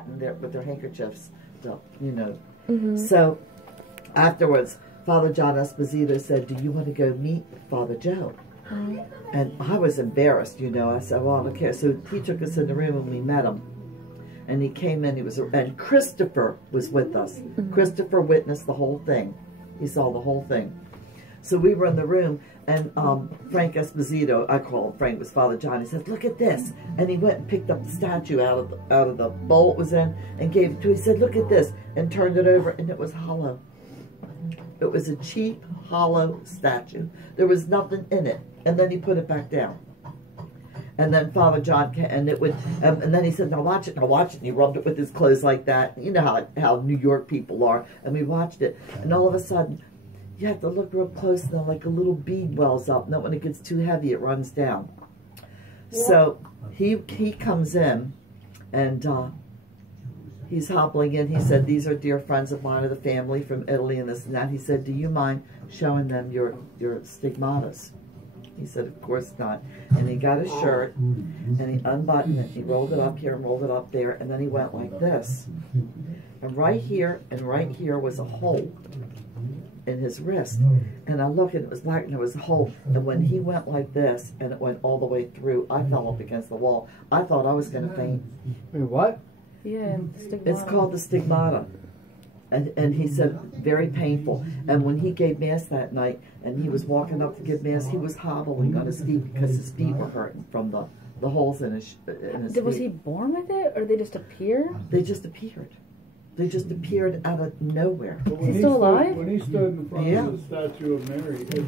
with their handkerchiefs, you know. So afterwards, Father John Esposito said, "Do you want to go meet Father Joe?" And I was embarrassed, you know. I said, "Well, I don't care." So he took us in the room and we met him. And he came in. And Christopher was with us. Christopher witnessed the whole thing. He saw the whole thing. So we were in the room, and Frank Esposito, I call him Frank, was Father John. He said, "Look at this," and he went and picked up the statue out of the bowl it was in and gave it to him. He said, "Look at this," and turned it over, and it was hollow. It was a cheap, hollow statue. There was nothing in it, and then he put it back down. And then Father John came, and it would, and then he said, "Now watch it, now watch it." And he rubbed it with his clothes like that. You know how New York people are. And we watched it, and all of a sudden, you have to look real close, and then like a little bead wells up. And then when it gets too heavy, it runs down. So he comes in, and he's hobbling in. He said, "These are dear friends of mine, of the family from Italy and this and that." He said, "Do you mind showing them your stigmatas?" He said, "Of course not." And he got his shirt, and he unbuttoned it. He rolled it up here and rolled it up there, and then he went like this. And right here was a hole in his wrist. And I looked, and it was black, and there was a hole. And when he went like this, and it went all the way through, I fell up against the wall. I thought I was going to faint. Wait, what? Yeah, stigmata. It's called the stigmata. And he said, very painful. And when he gave Mass that night, and he was walking up to give Mass, he was hobbling on his feet because his feet were hurting from the holes in his feet. Was he born with it, or did they just appear? They just appeared. They just appeared out of nowhere. Is he still alive? When he stood in front of the statue of Mary, it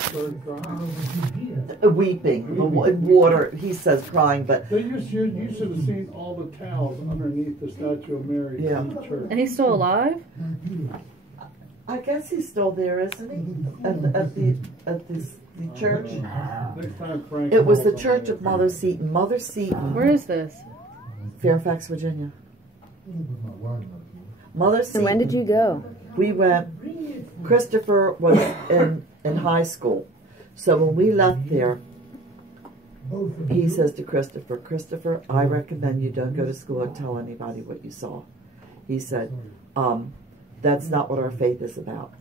started crying. Weeping. Water, he says crying, but... You should have seen all the towels underneath the statue of Mary in the church. And he's still alive? I guess he's still there, isn't he? At the church. Next time Frank It was the church of Mother Seton. Mother Seton. Where is this? Fairfax, Virginia. Mother Seton. So when did you go? We went. Christopher was in high school. So when we left there, he says to Christopher, "Christopher, I recommend you don't go to school and tell anybody what you saw." He said, "That's not what our faith is about.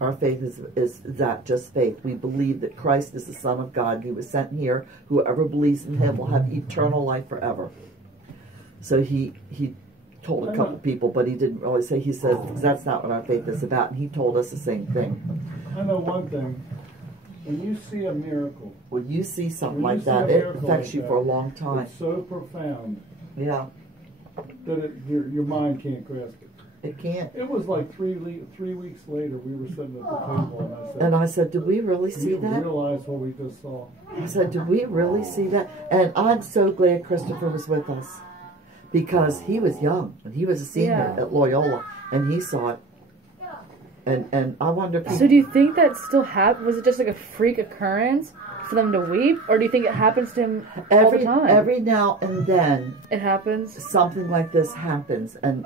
Our faith is that just faith. We believe that Christ is the Son of God. He was sent here. Whoever believes in him will have eternal life forever." So he told a couple people, but he didn't really say. He says, "That's not what our faith is about." And he told us the same thing. I know one thing. When you see a miracle, when you see something like that, it affects you for a long time. It's so profound. Yeah. That your mind can't grasp it. It can't. It was like 3 weeks later, we were sitting at the table, and I said, "Did we really see that?" We realized what we just saw. I said, "Did we really see that?" And I'm so glad Christopher was with us, because he was young, and he was a senior at Loyola, and he saw it. And I wonder if So do you think that still happened? Was it just like a freak occurrence for them to weep? Or do you think it happens to him all the time? Every now and then it happens? Something like this happens, and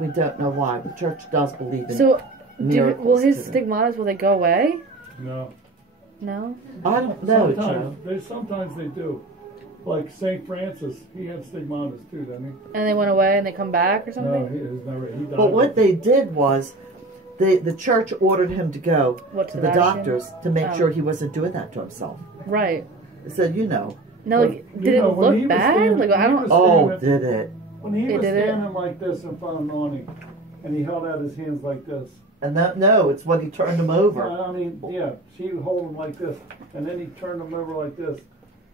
we don't know why. The church does believe in miracles. Will his stigmatas, will they go away? No. No? I don't know, Joe. Sometimes they do. Like St. Francis, he had stigmatas too, didn't he? And they went away and they come back or something? No, he died. But what they did was, the church ordered him to go to the doctors to make sure he wasn't doing that to himself. Right. They said, you know. No, like, did it look bad? Like, I don't. Oh, did it? When he was standing like this in front of Nonnie, and he held out his hands like this. And no, it's when he turned him over. I mean, yeah, she would hold him like this, and then he turned him over like this.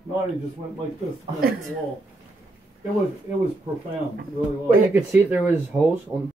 Nonnie just went like this against the wall. It was profound, it really was. Well, you could see there was holes on